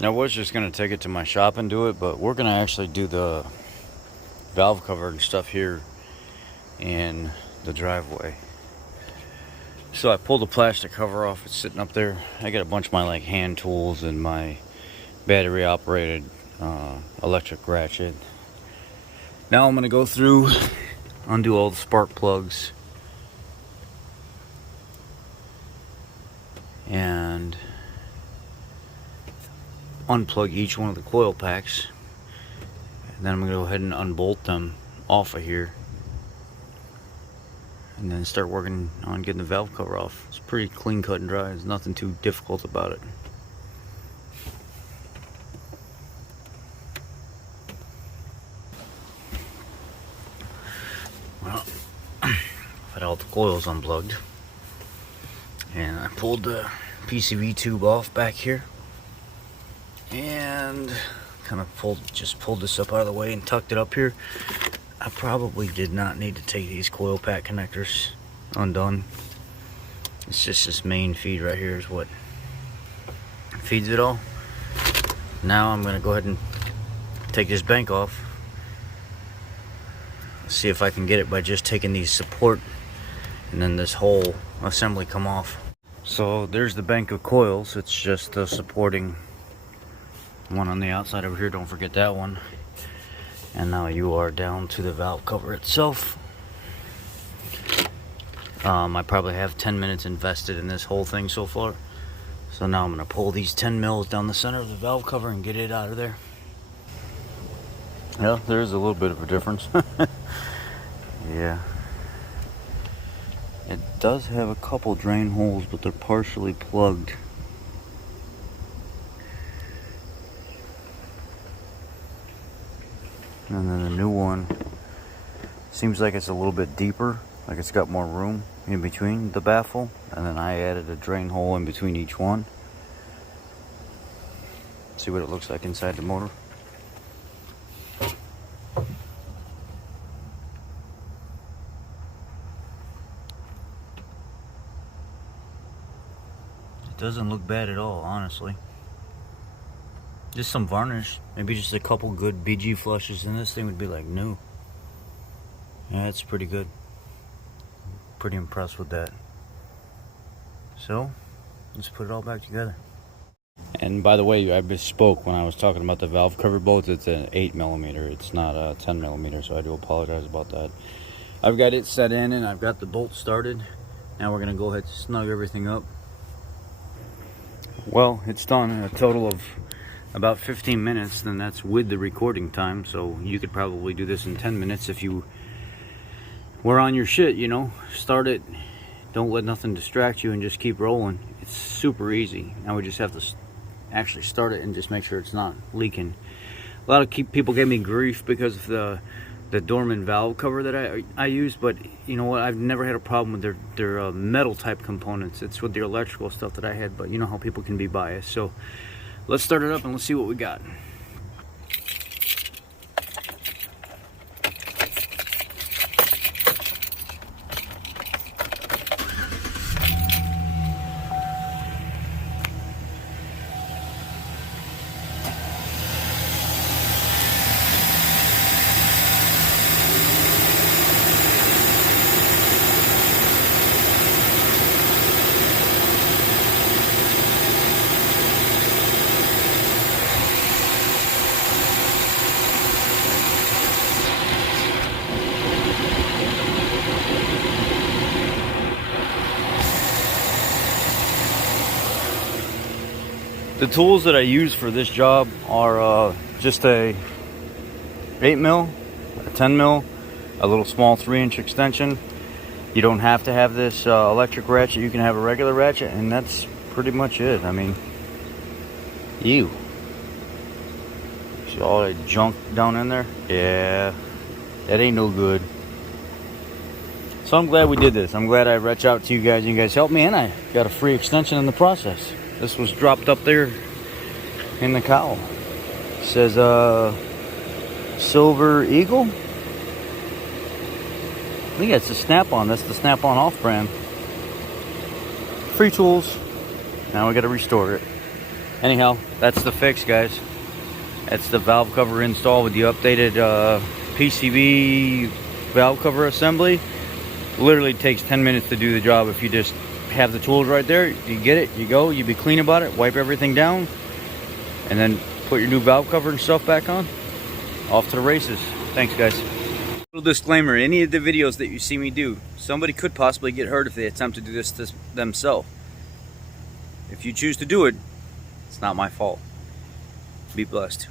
I was just going to take it to my shop and do it, but we're going to actually do the valve cover and stuff here in the driveway. So I pulled the plastic cover off. It's sitting up there. I got a bunch of my like hand tools and my battery operated electric ratchet. Now I'm going to go through, undo all the spark plugs, and unplug each one of the coil packs, and then I'm going to go ahead and unbolt them off of here, and then start working on getting the valve cover off. It's pretty clean cut and dry. There's nothing too difficult about it. Well, I've had all the coils unplugged, and I pulled the PCV tube off back here, and kind of pulled this up out of the way and tucked it up here. I probably did not need to take these coil pack connectors undone. It's just this main feed right here is what feeds it all. Now I'm gonna go ahead and take this bank off. See if I can get it by just taking these support and then this whole assembly come off. So there's the bank of coils. It's just the supporting one on the outside over here. Don't forget that one. And now you are down to the valve cover itself. I probably have 10 minutes invested in this whole thing so far. So now I'm going to pull these 10 mils down the center of the valve cover and get it out of there. Yeah, there's a little bit of a difference. Yeah. It does have a couple drain holes, but they're partially plugged. And then the new one seems like it's a little bit deeper, like it's got more room in between the baffle. And then I added a drain hole in between each one. See what it looks like inside the motor. It doesn't look bad at all, honestly. Just some varnish, maybe just a couple good BG flushes, and this thing would be like new. Yeah, it's pretty good. Pretty impressed with that. So, let's put it all back together. And by the way, I misspoke when I was talking about the valve cover bolts. It's an 8mm, it's not a 10mm, so I do apologize about that. I've got it set in and I've got the bolt started. Now we're gonna go ahead and snug everything up. Well, it's done in a total of about 15 minutes, then that's with the recording time. So you could probably do this in 10 minutes if you were on your shit, you know. Start it, don't let nothing distract you, and just keep rolling. It's super easy. Now we just have to actually start it and just make sure it's not leaking. A lot of people gave me grief because of the Dorman valve cover that I use, but you know what, I've never had a problem with their metal type components. It's with the electrical stuff that I had, but you know how people can be biased. So let's start it up and let's see what we got. The tools that I use for this job are just a 8mm, a 10mm, a little small 3-inch extension. You don't have to have this electric ratchet. You can have a regular ratchet, and that's pretty much it. I mean, see all that junk down in there? Yeah, that ain't no good. So I'm glad we did this. I'm glad I reached out to you guys. You guys helped me, and I got a free extension in the process. This was dropped up there in the cowl. It says Silver Eagle. I think that's the Snap-on. That's the Snap-on off-brand. Free tools. Now we got to restore it. Anyhow, that's the fix, guys. That's the valve cover install with the updated PCB valve cover assembly. Literally takes 10 minutes to do the job if you just have the tools right there. You get it, you go, you be clean about it, wipe everything down, and then put your new valve cover and stuff back on. Off to the races. Thanks, guys. Little disclaimer, any of the videos that you see me do, somebody could possibly get hurt if they attempt to do this themselves. If you choose to do it, it's not my fault. Be blessed.